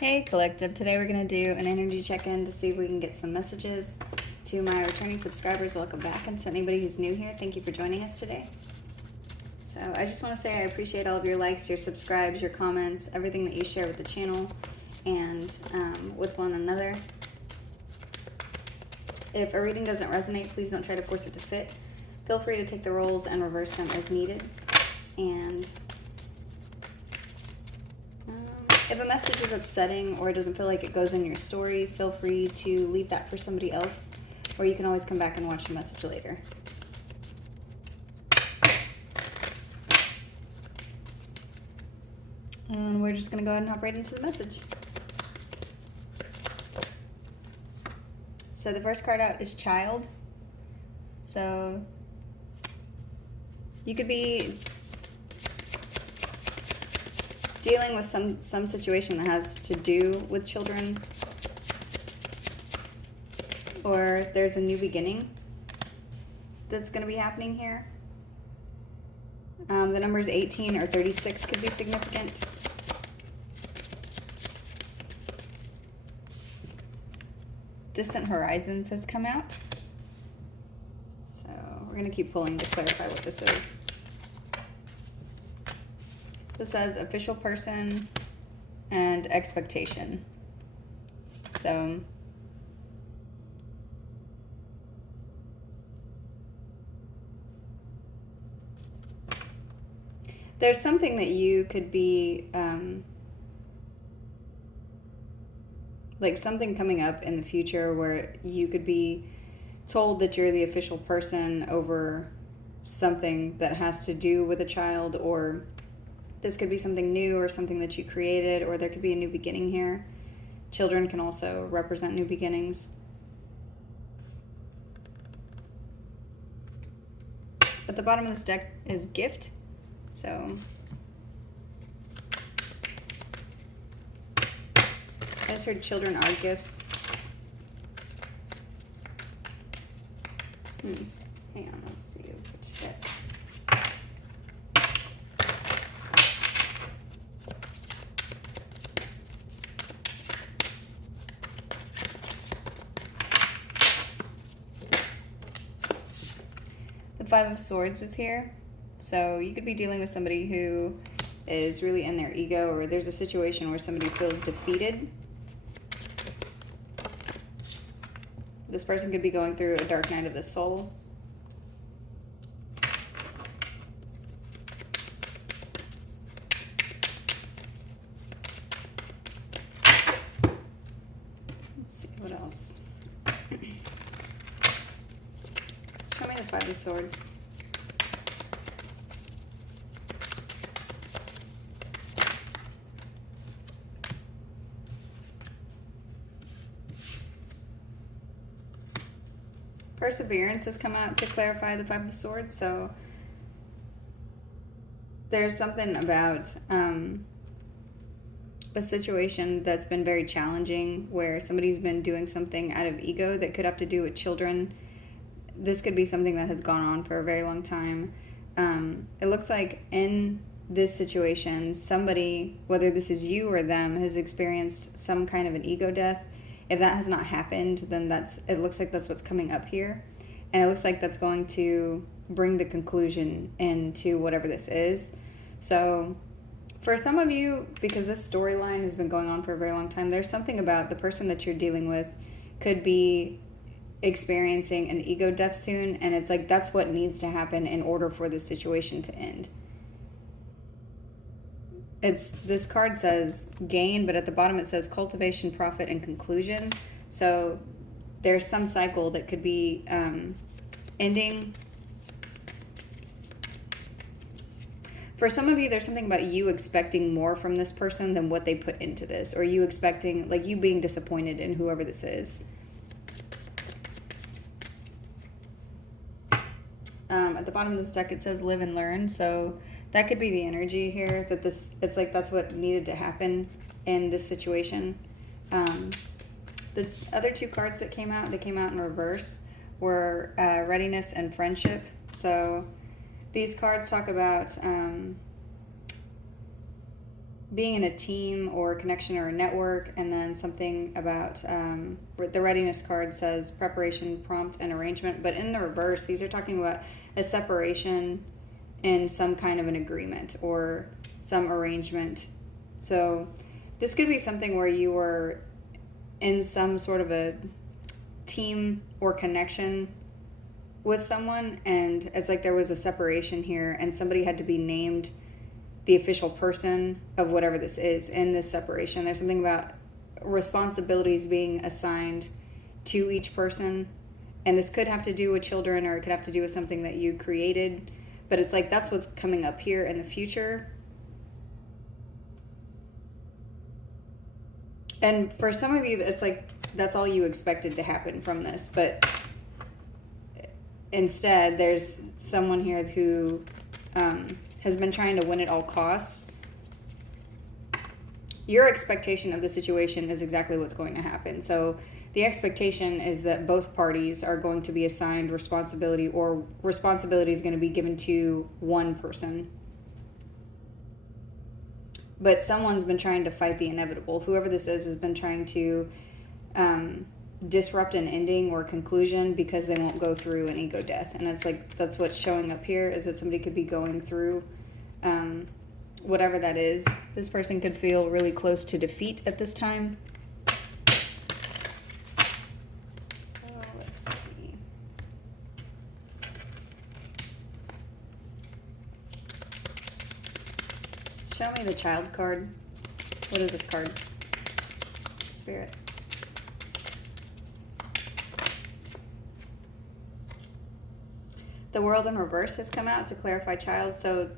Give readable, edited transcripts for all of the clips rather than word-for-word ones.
Hey Collective, today we're going to do an energy check-in to see if we can get some messages to my returning subscribers. Welcome back, and to anybody who's new here, thank you for joining us today. So I just want to say I appreciate all of your likes, your subscribes, your comments, everything that you share with the channel and with one another. If a reading doesn't resonate, please don't try to force it to fit. Feel free to take the roles and reverse them as needed. And if a message is upsetting or it doesn't feel like it goes in your story, feel free to leave that for somebody else, or you can always come back and watch the message later. And we're just going to go ahead and hop right into the message. So the first card out is Child. So you could be dealing with some situation that has to do with children, or there's a new beginning that's going to be happening here. The numbers 18 or 36 could be significant. Distant Horizons has come out. So we're going to keep pulling to clarify what this is. This says official person and expectation. So there's something that you could be, like something coming up in the future where you could be told that you're the official person over something that has to do with a child, or this could be something new or something that you created, or there could be a new beginning here. Children can also represent new beginnings. At the bottom of this deck is gift. So I just heard children are gifts. Hang on, let's see which deck. The Five of Swords is here. So you could be dealing with somebody who is really in their ego, or there's a situation where somebody feels defeated. This person could be going through a dark night of the soul. Let's see, what else? Show me the Five of Swords. Perseverance has come out to clarify the Five of Swords. So there's something about a situation that's been very challenging where somebody's been doing something out of ego that could have to do with children. This could be something that has gone on for a very long time. It looks like in this situation, somebody, whether this is you or them, has experienced some kind of an ego death. If that has not happened, then it looks like that's what's coming up here. And it looks like that's going to bring the conclusion into whatever this is. So for some of you, because this storyline has been going on for a very long time, there's something about the person that you're dealing with could be experiencing an ego death soon. And it's like that's what needs to happen in order for this situation to end. This card says gain, but at the bottom it says cultivation, profit, and conclusion. So there's some cycle that could be ending. For some of you, there's something about you expecting more from this person than what they put into this, or you expecting, like you being disappointed in whoever this is. At the bottom of this deck it says live and learn. So that could be the energy here, that it's like that's what needed to happen in this situation. The other two cards that came out, they came out in reverse, were readiness and friendship. So these cards talk about being in a team or a connection or a network, and then something about the readiness card says preparation, prompt, and arrangement. But in the reverse, these are talking about a separation in some kind of an agreement or some arrangement. So this could be something where you were in some sort of a team or connection with someone, and it's like there was a separation here, and somebody had to be named the official person of whatever this is in this separation. There's something about responsibilities being assigned to each person, and this could have to do with children, or it could have to do with something that you created, but it's like that's what's coming up here in the future. And for some of you, it's like that's all you expected to happen from this, but instead there's someone here who has been trying to win at all costs. Your expectation of the situation is exactly what's going to happen. So the expectation is that both parties are going to be assigned responsibility, or responsibility is going to be given to one person. But someone's been trying to fight the inevitable. Whoever this is has been trying to disrupt an ending or conclusion because they won't go through an ego death. And it's like that's what's showing up here, is that somebody could be going through whatever that is. This person could feel really close to defeat at this time. So let's see. Show me the child card. What is this card? Spirit. The World in reverse has come out to clarify child. So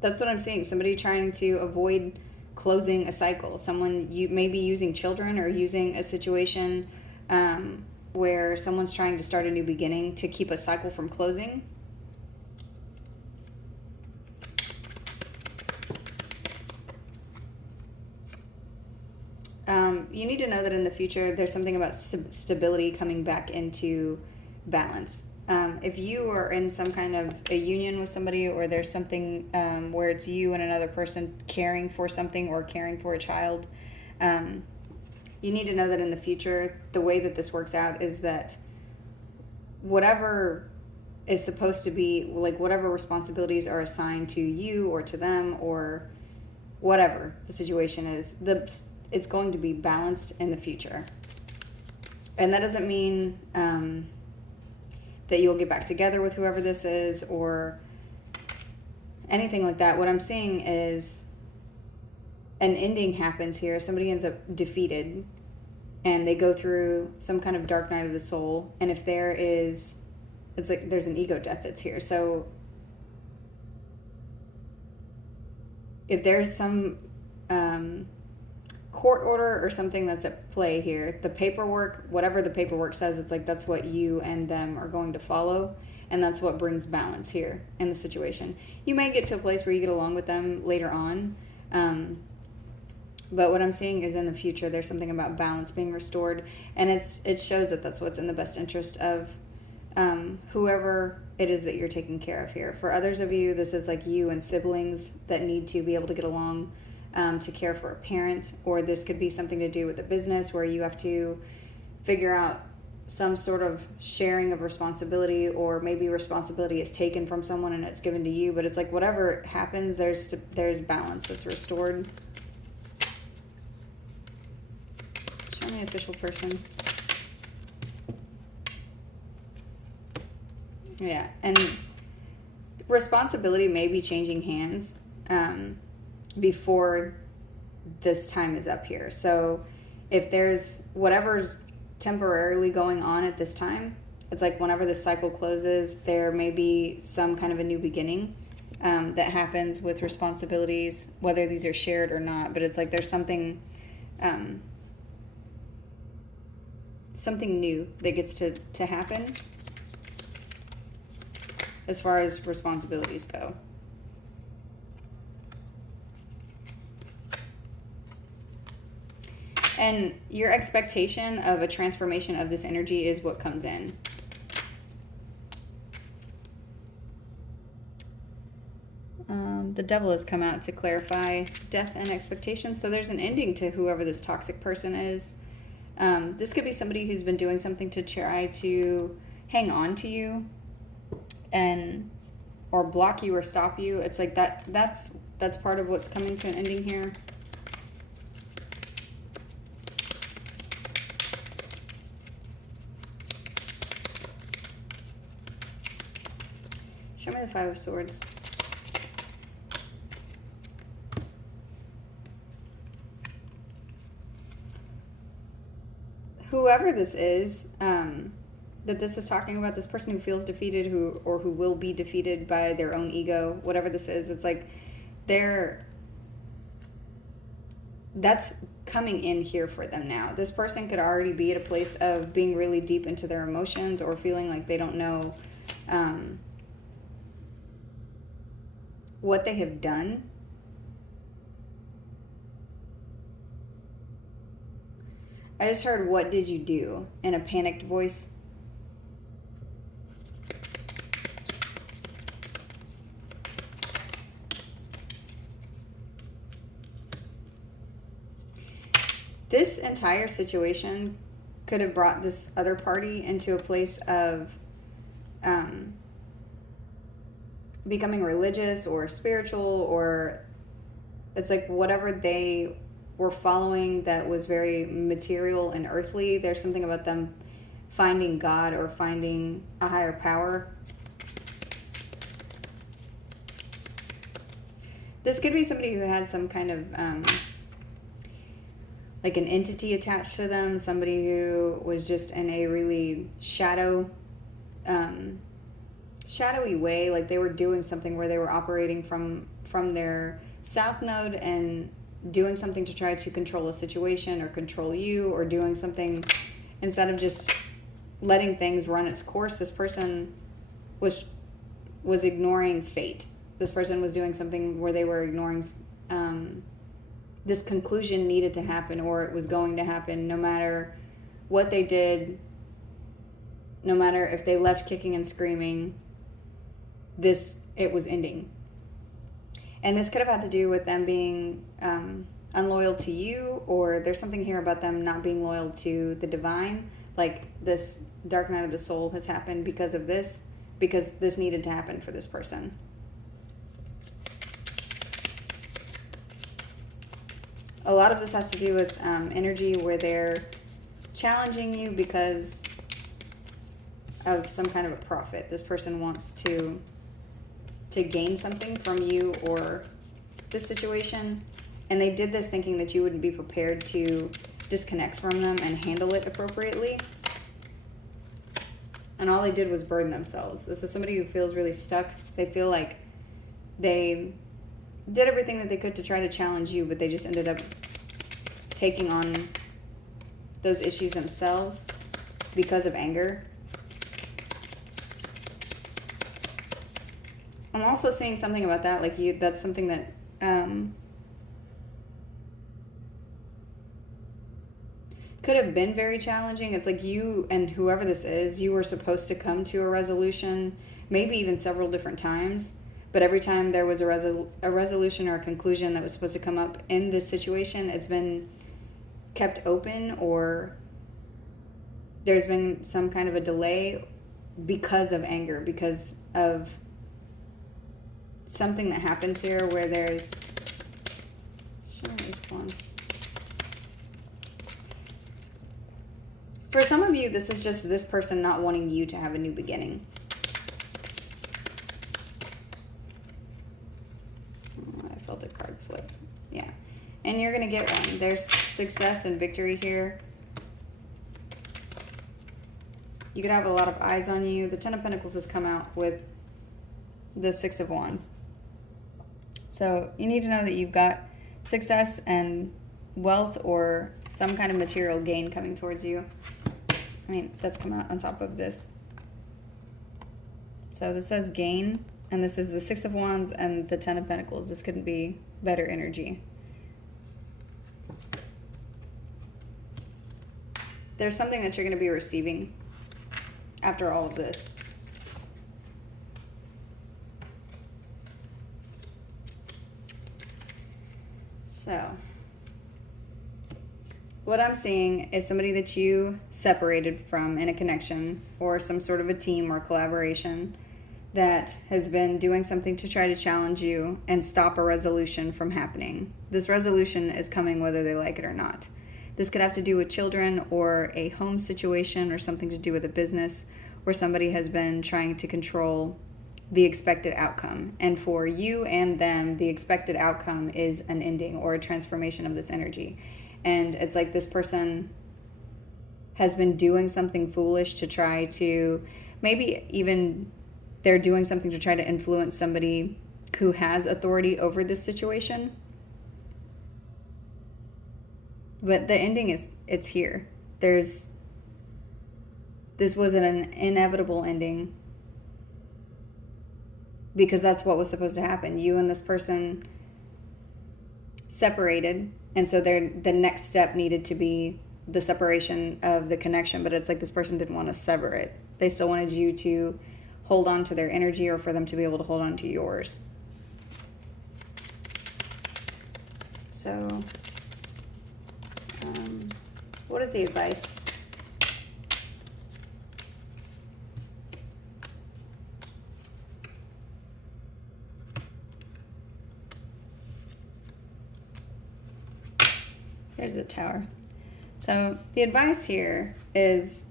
that's what I'm seeing. Somebody trying to avoid closing a cycle. Someone, you may be using children or using a situation where someone's trying to start a new beginning to keep a cycle from closing. You need to know that in the future, there's something about stability coming back into balance. If you are in some kind of a union with somebody, or there's something where it's you and another person caring for something or caring for a child, you need to know that in the future, the way that this works out is that whatever is supposed to be, like whatever responsibilities are assigned to you or to them or whatever the situation is, it's going to be balanced in the future. And that doesn't mean that you'll get back together with whoever this is or anything like that. What I'm seeing is an ending happens here. Somebody ends up defeated and they go through some kind of dark night of the soul. And if there is, it's like there's an ego death that's here. So if there's some court order or something that's at play here, the paperwork, whatever the paperwork says, it's like that's what you and them are going to follow, and that's what brings balance here in the situation. You may get to a place where you get along with them later on, but what I'm seeing is in the future there's something about balance being restored, and it shows that that's what's in the best interest of whoever it is that you're taking care of here. For others of you, this is like you and siblings that need to be able to get along to care for a parent, or this could be something to do with a business where you have to figure out some sort of sharing of responsibility, or maybe responsibility is taken from someone and it's given to you, but it's like whatever happens, there's balance that's restored. Show me official person. Yeah, and responsibility may be changing hands before this time is up here. So if there's whatever's temporarily going on at this time, it's like whenever this cycle closes, there may be some kind of a new beginning that happens with responsibilities, whether these are shared or not. But it's like there's something new that gets to happen as far as responsibilities go. And your expectation of a transformation of this energy is what comes in. The the Devil has come out to clarify death and expectation. So there's an ending to whoever this toxic person is. This could be somebody who's been doing something to try to hang on to you and or block you or stop you. It's like that's part of what's coming to an ending here. Show me the Five of Swords. Whoever this is, that this is talking about, this person who feels defeated, who will be defeated by their own ego, whatever this is, it's like that's coming in here for them now. This person could already be at a place of being really deep into their emotions or feeling like they don't know what they have done. I just heard, "What did you do?" in a panicked voice. This entire situation could have brought this other party into a place of becoming religious or spiritual, or it's like whatever they were following that was very material and earthly. There's something about them finding God or finding a higher power. This could be somebody who had some kind of like an entity attached to them, somebody who was just in a really shadowy way, like they were doing something where they were operating from their south node and doing something to try to control a situation or control you, or doing something instead of just letting things run its course. This person was ignoring fate. This person was doing something where they were ignoring this conclusion needed to happen, or it was going to happen no matter what they did, no matter if they left kicking and screaming. It was ending. And this could have had to do with them being unloyal to you, or there's something here about them not being loyal to the divine. Like this dark night of the soul has happened because of this, because this needed to happen for this person. A lot of this has to do with energy where they're challenging you because of some kind of a profit. This person wants to gain something from you or this situation, and they did this thinking that you wouldn't be prepared to disconnect from them and handle it appropriately, and all they did was burden themselves. This is somebody who feels really stuck. They feel like they did everything that they could to try to challenge you, but they just ended up taking on those issues themselves because of anger. I'm also seeing something about that, like that's something that could have been very challenging. It's like you and whoever this is, you were supposed to come to a resolution, maybe even several different times, but every time there was a resolution or a conclusion that was supposed to come up in this situation, it's been kept open, or there's been some kind of a delay because of anger, because of something that happens here where there's... Show me these ones. For some of you, this is just this person not wanting you to have a new beginning. Oh, I felt a card flip. Yeah. And you're going to get one. There's success and victory here. You could have a lot of eyes on you. The Ten of Pentacles has come out with the Six of Wands. So you need to know that you've got success and wealth or some kind of material gain coming towards you. I mean, that's come out on top of this. So this says gain, and this is the Six of Wands and the Ten of Pentacles. This couldn't be better energy. There's something that you're going to be receiving after all of this. What I'm seeing is somebody that you separated from in a connection or some sort of a team or collaboration that has been doing something to try to challenge you and stop a resolution from happening. This resolution is coming whether they like it or not. This could have to do with children or a home situation or something to do with a business where somebody has been trying to control the expected outcome. And for you and them, the expected outcome is an ending or a transformation of this energy. And it's like this person has been doing something foolish to try to, maybe even they're doing something to try to influence somebody who has authority over this situation. But the ending is, it's here. This was an inevitable ending because that's what was supposed to happen. You and this person separated, and so the next step needed to be the separation of the connection, but it's like this person didn't want to sever it. They still wanted you to hold on to their energy or for them to be able to hold on to yours. So, what is the advice? There's the Tower. So the advice here is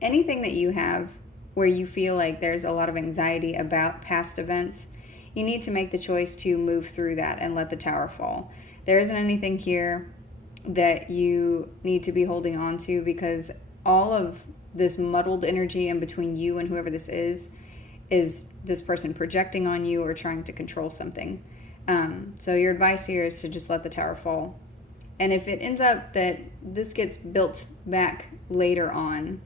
anything that you have where you feel like there's a lot of anxiety about past events, you need to make the choice to move through that and let the Tower fall. There isn't anything here that you need to be holding on to because all of this muddled energy in between you and whoever this is this person projecting on you or trying to control something. So your advice here is to just let the Tower fall. And if it ends up that this gets built back later on,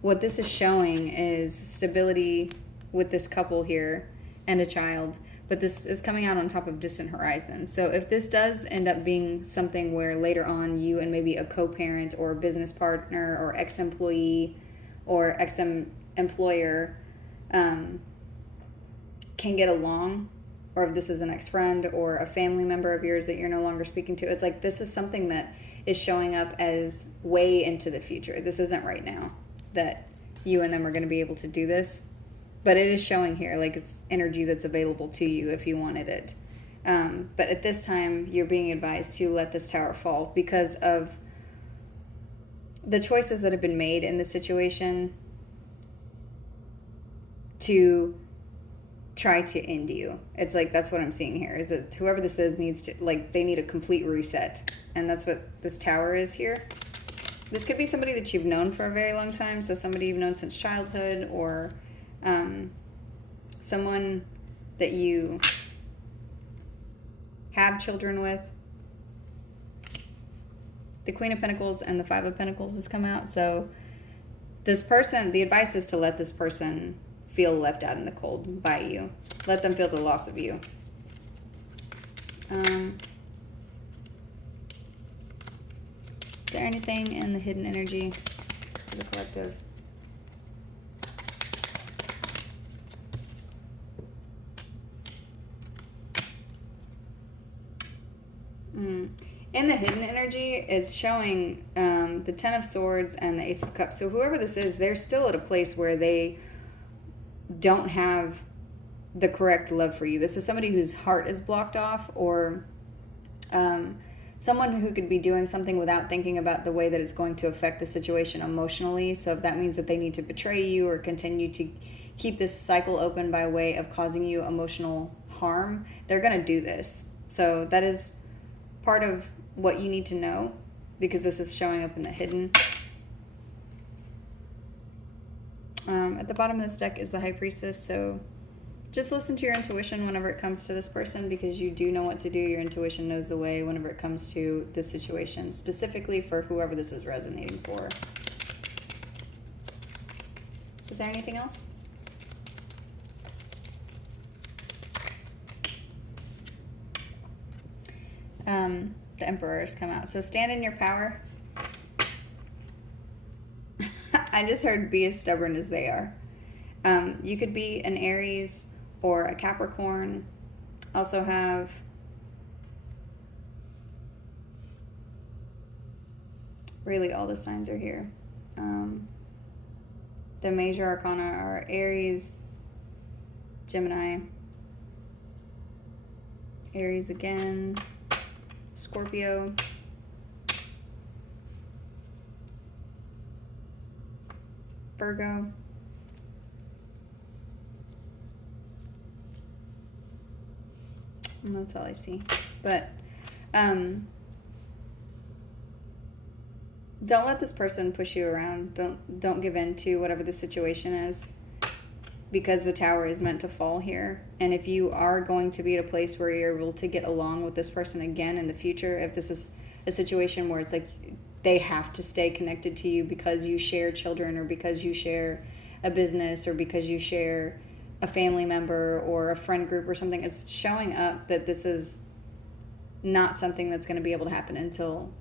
what this is showing is stability with this couple here and a child, but this is coming out on top of distant horizons. So if this does end up being something where later on you and maybe a co-parent or a business partner or ex-employee or ex-employer can get along, or if this is an ex-friend or a family member of yours that you're no longer speaking to, it's like this is something that is showing up as way into the future. This isn't right now that you and them are going to be able to do this, but it is showing here like it's energy that's available to you if you wanted it. But at this time, you're being advised to let this Tower fall because of the choices that have been made in the situation to try to end you. It's like that's what I'm seeing here is that whoever this is needs to, like, they need a complete reset, and that's what this Tower is here. This could be somebody that you've known for a very long time, so somebody you've known since childhood, or someone that you have children with. The Queen of Pentacles and the Five of Pentacles has come out, so this person, the advice is to let this person feel left out in the cold by you. Let them feel the loss of you. Is there anything in the hidden energy for the collective? In the hidden energy, it's showing the Ten of Swords and the Ace of Cups. So whoever this is, they're still at a place where they don't have the correct love for you. This is somebody whose heart is blocked off, or someone who could be doing something without thinking about the way that it's going to affect the situation emotionally. So if that means that they need to betray you or continue to keep this cycle open by way of causing you emotional harm, they're going to do this. So that is part of what you need to know, because this is showing up in the hidden. At the bottom of this deck is the High Priestess, so just listen to your intuition whenever it comes to this person, because you do know what to do. Your intuition knows the way whenever it comes to this situation, specifically for whoever this is resonating for. Is there anything else? The Emperor has come out. So stand in your power. I just heard be as stubborn as they are. You could be an Aries or a Capricorn. Also have Really, all the signs are here. The major arcana are Aries, Gemini, Aries again, Scorpio, Virgo, and that's all I see. But don't let this person push you around. Don't give in to whatever the situation is, because the tower is meant to fall here. And if you are going to be at a place where you're able to get along with this person again in the future, if this is a situation where it's like they have to stay connected to you because you share children, or because you share a business, or because you share a family member or a friend group or something, it's showing up that this is not something that's going to be able to happen until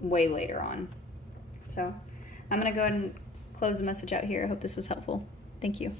way later on. So I'm going to go ahead and close the message out here. I hope this was helpful. Thank you.